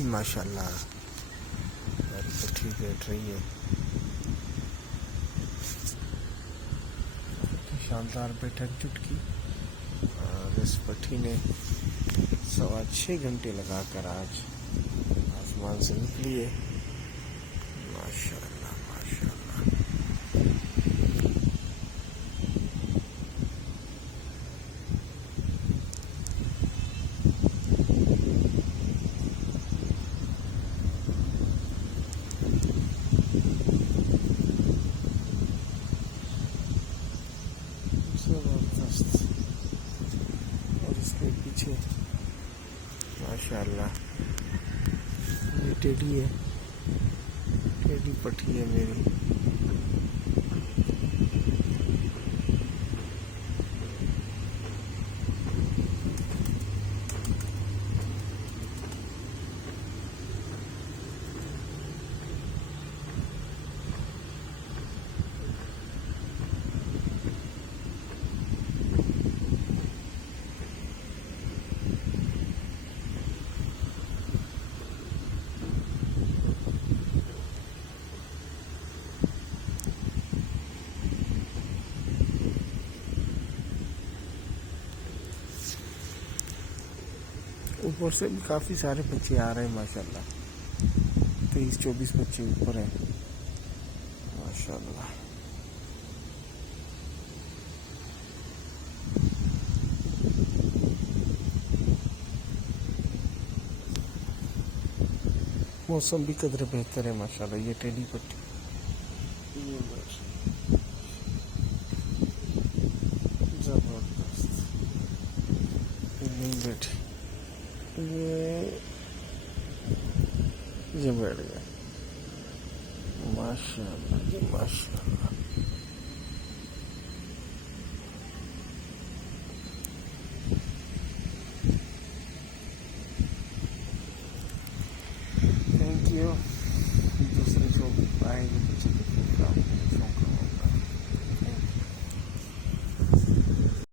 पट्टी माशाल्लाह हमारी पट्टी बैठ रही है। शानदार बैठक चुटकी और इस पट्टी ने 6.25 घंटे लगाकर आज आसमान से निकली है। माशाल्लाह माशाल्लाह। जबरदस्त। और इसके पीछे माशाल्लाह ये टेढ़ी है, टेढ़ी पट्टी है मेरी। ऊपर से भी काफ़ी सारे बच्चे आ रहे हैं माशाल्लाह। 23-24 बच्चे ऊपर हैं माशाल्लाह। मौसम भी कदर बेहतर है माशाल्लाह। ये टेढ़ी पट्टी जबरदस्त नहीं बैठी, ये बैठ गया माशाल्लाह जी माशाल्लाह।